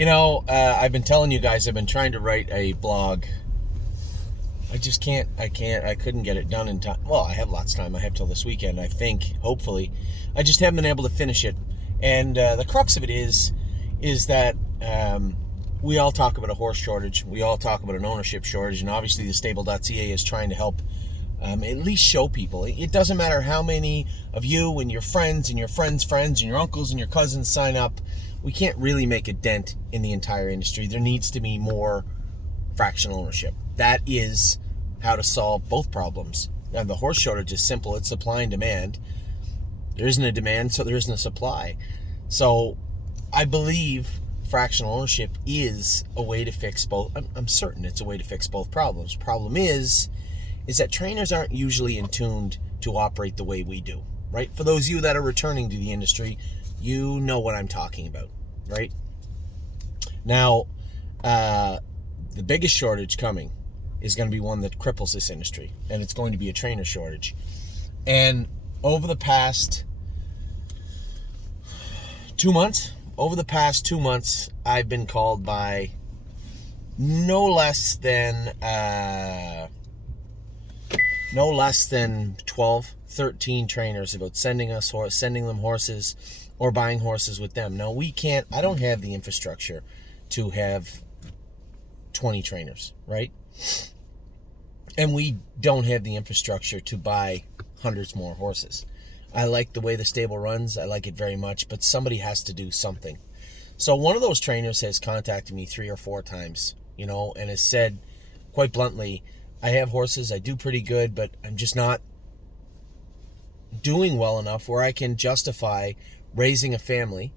I've been telling you guys I've been trying to write a blog. I just can't. I couldn't get it done in time. Well, I have lots of time. I have till this weekend, I think, hopefully. I just haven't been able to finish it. And the crux of it is that we all talk about a horse shortage. We all talk about an ownership shortage. And obviously thestable.ca is trying to help at least show people. It doesn't matter how many of you and your friends and your friends' friends and your uncles and your cousins sign up. We can't really make a dent in the entire industry. There needs to be more fractional ownership. That is how to solve both problems. And the horse shortage is simple. It's supply and demand. There isn't a demand, so there isn't a supply. So I believe fractional ownership is a way to fix both. I'm certain it's a way to fix both problems. Problem is that trainers aren't usually in tuned to operate the way we do, right? For those of you that are returning to the industry, you know what I'm talking about, right? Now, the biggest shortage coming is going to be one that cripples this industry, and it's going to be a trainer shortage. And over the past 2 months, I've been called by no less than 12, 13 trainers about sending them horses or buying horses with them. Now, I don't have the infrastructure to have 20 trainers, right? And we don't have the infrastructure to buy hundreds more horses. I like the way the stable runs. I like it very much, but somebody has to do something. So one of those trainers has contacted me 3 or 4 times, and has said quite bluntly, I have horses, I do pretty good, but I'm just not doing well enough where I can justify raising a family,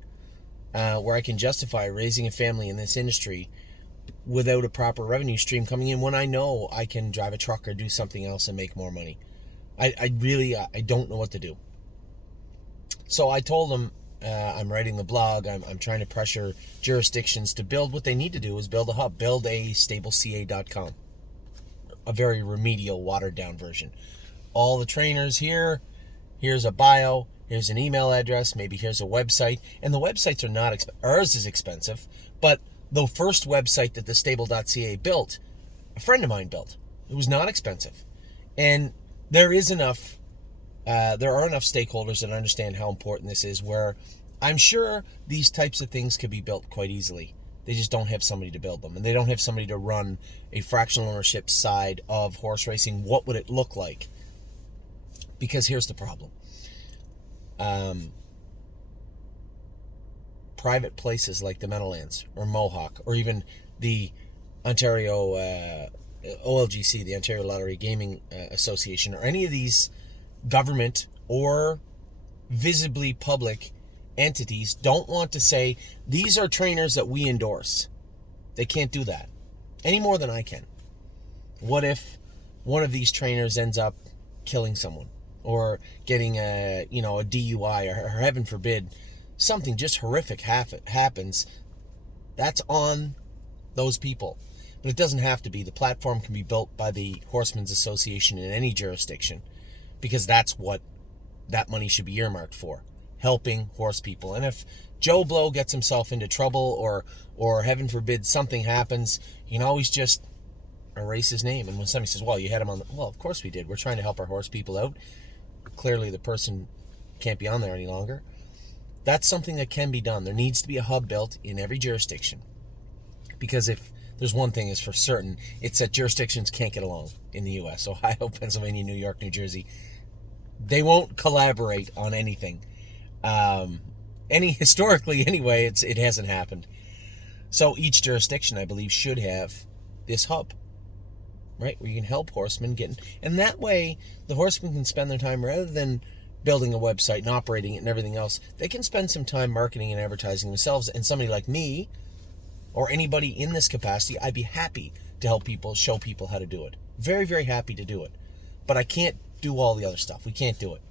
in this industry without a proper revenue stream coming in when I know I can drive a truck or do something else and make more money. I don't know what to do. So I told them, I'm writing the blog, I'm trying to pressure jurisdictions to build. What they need to do is build a hub, build a thestable.ca.com, a very remedial, watered down version. All the trainers here's a bio, here's an email address, maybe here's a website. And the websites are not expensive. Ours is expensive, but the first website that thestable.ca built, a friend of mine built. It was not expensive. And there are enough stakeholders that understand how important this is, where I'm sure these types of things could be built quite easily. They just don't have somebody to build them, and they don't have somebody to run a fractional ownership side of horse racing. What would it look like? Because here's the problem. Private places like the Meadowlands or Mohawk or even the Ontario OLGC, the Ontario Lottery Gaming Association, or any of these government or visibly public entities don't want to say, these are trainers that we endorse. They can't do that any more than I can. What if one of these trainers ends up killing someone or getting a DUI or heaven forbid, something just horrific happens? That's on those people. But it doesn't have to be. The platform can be built by the Horsemen's Association in any jurisdiction, because that's what that money should be earmarked for, helping horse people. And if Joe Blow gets himself into trouble or heaven forbid something happens, you can always just erase his name. And when somebody says, well, you had him on well, of course we did. We're trying to help our horse people out. Clearly the person can't be on there any longer. That's something that can be done. There needs to be a hub built in every jurisdiction, because if there's one thing is for certain, it's that jurisdictions can't get along in the U.S. Ohio, Pennsylvania, New York, New Jersey. They won't collaborate on anything. Historically anyway, it hasn't happened. So each jurisdiction, I believe, should have this hub, right, where you can help horsemen and that way the horsemen can spend their time, rather than building a website and operating it and everything else, they can spend some time marketing and advertising themselves. And somebody like me or anybody in this capacity, I'd be happy to help people, show people how to do it. Very, very happy to do it. But I can't do all the other stuff. We can't do it.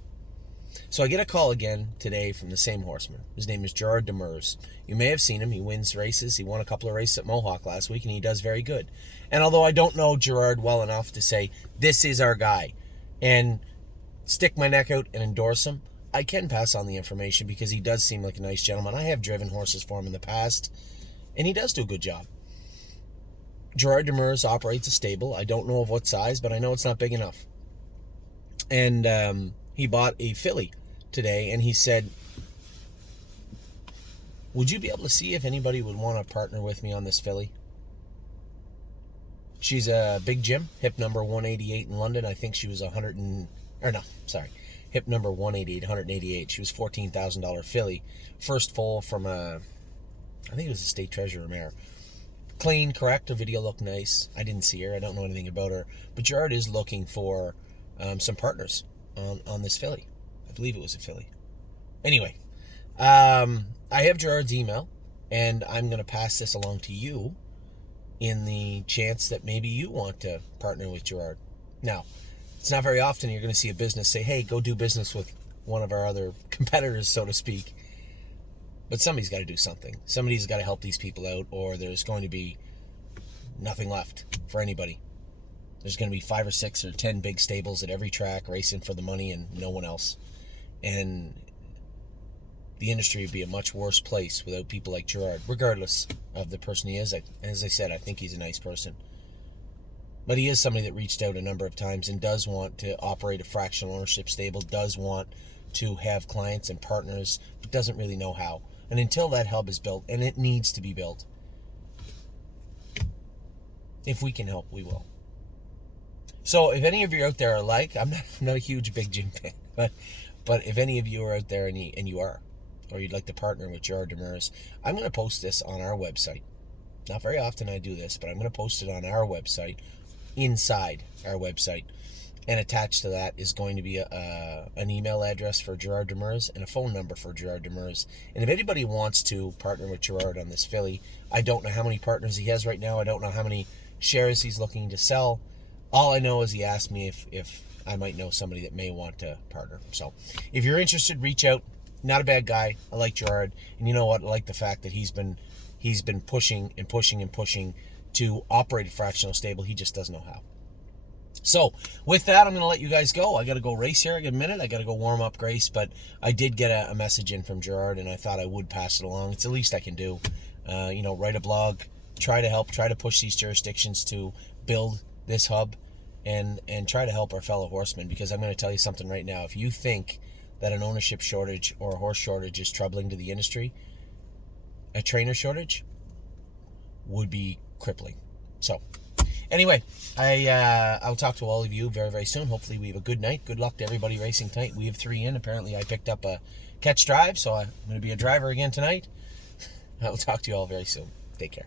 So I get a call again today from the same horseman. His name is Gerard Demers. You may have seen him. He wins races. He won a couple of races at Mohawk last week, and he does very good. And although I don't know Gerard well enough to say, this is our guy, and stick my neck out and endorse him, I can pass on the information because he does seem like a nice gentleman. I have driven horses for him in the past, And he does do a good job. Gerard Demers operates a stable. I don't know of what size, but I know it's not big enough. And he bought a filly today, and he said, would you be able to see if anybody would want to partner with me on this filly? She's a big Jim, hip number 188 in London. I think she was hip number 188, 188. She was $14,000 filly. First foal from I think it was a State Treasurer mare. Clean, correct. Her video looked nice. I didn't see her. I don't know anything about her. But Gerard is looking for some partners on this filly. I believe it was a filly. Anyway, I have Gerard's email, and I'm going to pass this along to you in the chance that maybe you want to partner with Gerard. Now, it's not very often you're going to see a business say, hey, go do business with one of our other competitors, so to speak. But somebody's got to do something. Somebody's got to help these people out, or there's going to be nothing left for anybody. There's going to be 5 or 6 or 10 big stables at every track racing for the money and no one else. And the industry would be a much worse place without people like Gerard, regardless of the person he is. As I said, I think he's a nice person. But he is somebody that reached out a number of times and does want to operate a fractional ownership stable, does want to have clients and partners, but doesn't really know how. And until that hub is built, and it needs to be built, if we can help, we will. So if any of you out there are like, I'm not a huge Big Jim fan, but if any of you are out there and you are, or you'd like to partner with Gerard Demers, I'm going to post this on our website. Not very often I do this, but I'm going to post it on our website, inside our website. And attached to that is going to be an email address for Gerard Demers and a phone number for Gerard Demers. And if anybody wants to partner with Gerard on this filly, I don't know how many partners he has right now. I don't know how many shares he's looking to sell. All I know is he asked me if I might know somebody that may want to partner. So if you're interested, reach out. Not a bad guy. I like Gerard. And you know what? I like the fact that he's been pushing and pushing and pushing to operate a fractional stable. He just doesn't know how. So with that, I'm going to let you guys go. I got to go race here. I got a minute. I got to go warm up Grace, but I did get a message in from Gerard, and I thought I would pass it along. It's the least I can do. Write a blog, try to push these jurisdictions to build this hub, and try to help our fellow horsemen, because I'm going to tell you something right now. If you think that an ownership shortage or a horse shortage is troubling to the industry, a trainer shortage would be crippling. So anyway, I'll talk to all of you very, very soon. Hopefully we have a good night. Good luck to everybody racing tonight. We have 3 in. Apparently I picked up a catch drive, so I'm going to be a driver again tonight. I will talk to you all very soon. Take care.